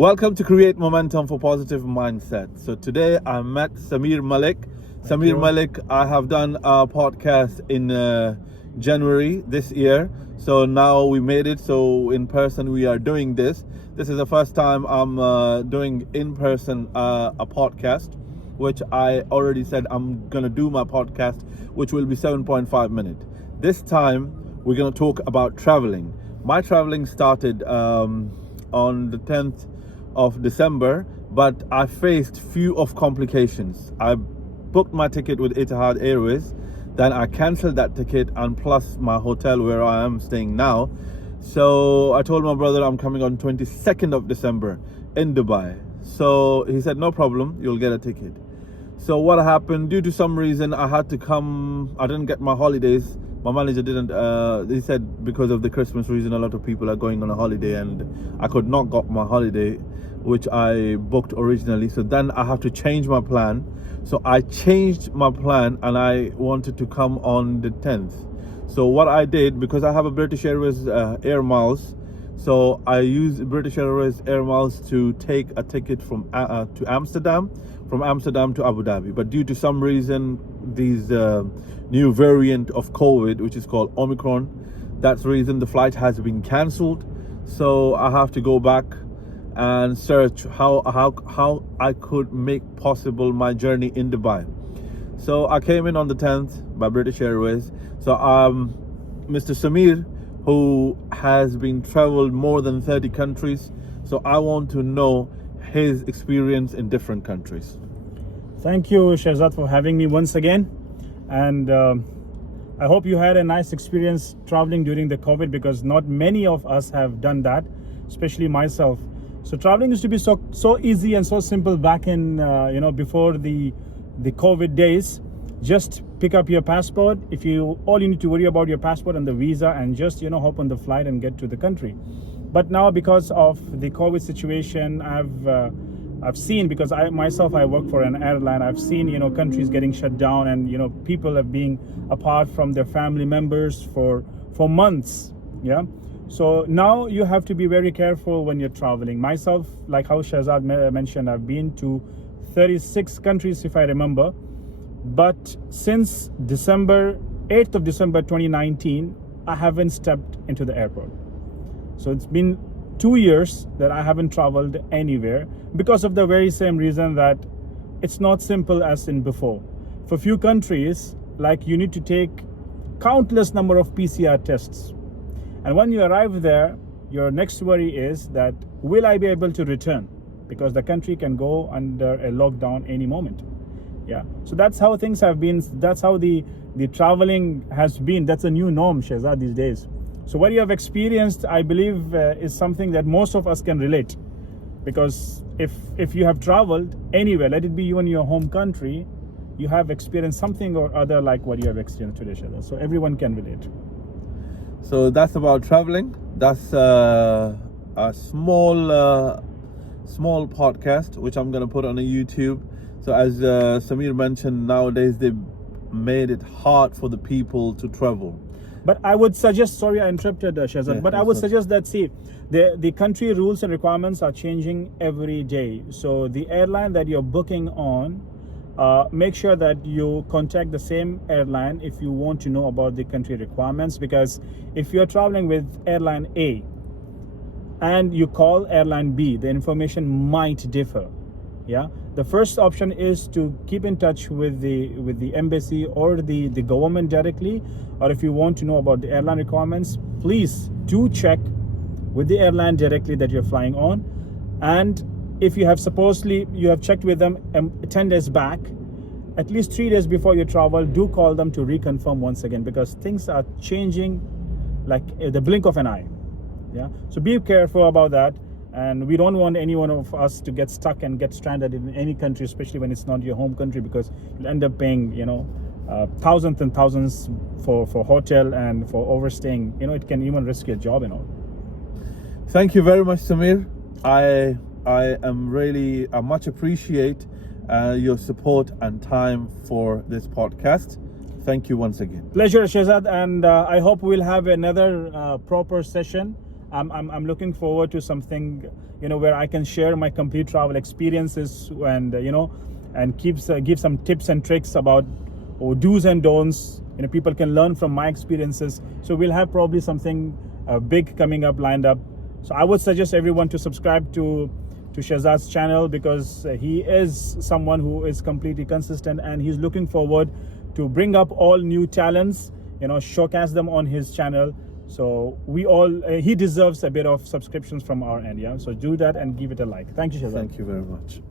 Welcome to Create Momentum for Positive Mindset. So today I met Samir Malik. Samir Malik, I have done a podcast in January this year. So now we made it. So in person we are doing this. This is the first time I'm doing in person a podcast, which I already said I'm going to do my podcast, which will be 7.5 minutes. This time we're going to talk about traveling. My traveling started on the 10th of December, but I faced few of complications. I booked my ticket with Etihad Airways, then I cancelled that ticket and plus my hotel where I am staying now. So I told my brother I'm coming on 22nd of December in Dubai. So he said, no problem, you'll get a ticket. So what happened, due to some reason I had to come, I didn't get my holidays. My manager didn't, he said because of the Christmas reason a lot of people are going on a holiday and I could not got my holiday which I booked originally. So then I have to change my plan. So I changed my plan and I wanted to come on the 10th. So what I did, because I have a British Airways Air Miles, so I used British Airways Air Miles to take a ticket from to Amsterdam, from Amsterdam to Abu Dhabi. But due to some reason, these new variant of COVID, which is called Omicron, that's the reason the flight has been cancelled. So I have to go back and search how I could make possible my journey in Dubai. So I came in on the 10th by British Airways. So Mr. Samir, who has been traveled more than 30 countries, so I want to know his experience in different countries. Thank you, Shahzad, for having me once again. And I hope you had a nice experience traveling during the COVID, because not many of us have done that, especially myself. So traveling used to be so easy and so simple back in before the COVID days. Just pick up your passport. All you need to worry about your passport and the visa, and just hop on the flight and get to the country. But now, because of the COVID situation, I've seen, because I myself work for an airline, I've seen countries getting shut down, and people have been apart from their family members for months. Yeah. So now you have to be very careful when you're traveling. Myself, like how Shahzad mentioned, I've been to 36 countries if I remember. But since 8th of December 2019, I haven't stepped into the airport. So it's been 2 years that I haven't traveled anywhere, because of the very same reason that it's not simple as in before. For few countries, like, you need to take countless number of PCR tests. And when you arrive there, your next worry is that, will I be able to return? Because the country can go under a lockdown any moment. Yeah. So that's how things have been. That's how the traveling has been. That's a new norm, Shahzad, these days. So what you have experienced, I believe, is something that most of us can relate. Because if you have traveled anywhere, let it be even your home country, you have experienced something or other like what you have experienced today, Shahzad. So everyone can relate. So that's about traveling. That's a small podcast which I'm gonna put on a YouTube. So as Samir mentioned, nowadays they made it hard for the people to travel. But I would suggest, sorry I interrupted, Shahzad, Yeah, but I would suggest that, see, the country rules and requirements are changing every day. So the airline that you're booking on, make sure that you contact the same airline if you want to know about the country requirements. Because if you're traveling with airline A and you call airline B, the information might differ. Yeah, the first option is to keep in touch with the embassy or the government directly. Or if you want to know about the airline requirements, please do check with the airline directly that you're flying on. And if you have checked with them 10 days back, at least 3 days before you travel, do call them to reconfirm once again, because things are changing like the blink of an eye. Yeah, so be careful about that. And we don't want any one of us to get stuck and get stranded in any country, especially when it's not your home country, because you'll end up paying thousands and thousands for hotel and for overstaying. It can even risk your job and all. Thank you very much, Samir. I much appreciate your support and time for this podcast. Thank you once again. Pleasure, Shahzad, and I hope we'll have another proper session I'm looking forward to something, where I can share my complete travel experiences and and give some tips and tricks about do's and don'ts. People can learn from my experiences. So we'll have probably something big coming up, lined up. So I would suggest everyone to subscribe to Shehzad's channel, because he is someone who is completely consistent, and he's looking forward to bring up all new talents, showcase them on his channel. So he deserves a bit of subscriptions from our end. Yeah, so do that and give it a like. Thank you, Shehzad. Thank you very much.